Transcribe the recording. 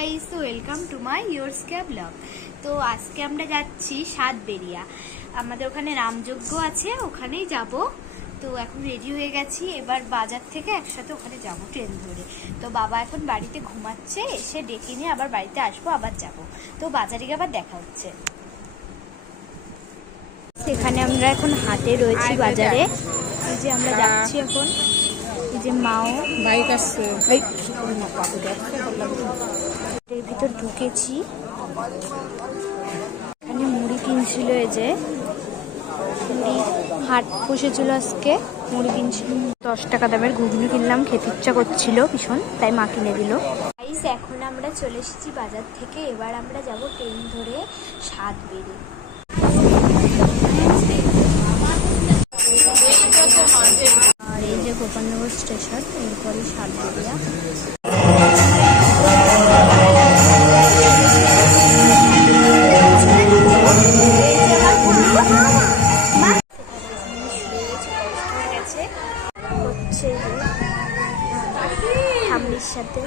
Guys, welcome to my ইয়োরস্কে blog. তো আজকে আমরা যাচ্ছি সাতবেরিয়া। আমাদের ওখানে রামযজ্ঞ আছে, ওখানেই যাব। তো এখন রেডি হয়ে গেছি, এবার বাজার থেকে একসাথে ওখানে যাব ট্রেন ধরে। তো বাবা এখন বাড়িতে ঘুমাচ্ছে, এসে ডেকে নিয়ে আবার বাড়িতে আসবো, আবার যাব। তো বাজারে গিয়ে আবার দেখা হচ্ছে। সেখানে আমরা এখন হাটে রয়েছি বাজারে। এই যে আমরা যাচ্ছি এখন, এই যে মাও বাইক আসছে, এর ভিতর ঢুকেছি। এখানে মুড়ি কিনছিল, এই যে মুড়ি হাট বসেছিল আজকে, মুড়ি কিনছিল। 10 টাকা দামের ঘুগনি কিনলাম, খেতে ইচ্ছা করছিল ভীষণ, তাই মা কিনে দিল। গাইস, এখন আমরা চলে এসেছি বাজার থেকে, এবার আমরা যাব ট্রেন ধরে সাতবেরিয়া। আর এই যে গোপালনগর স্টেশন, এরপরে সাতবেরিয়া। হচ্ছে সাথে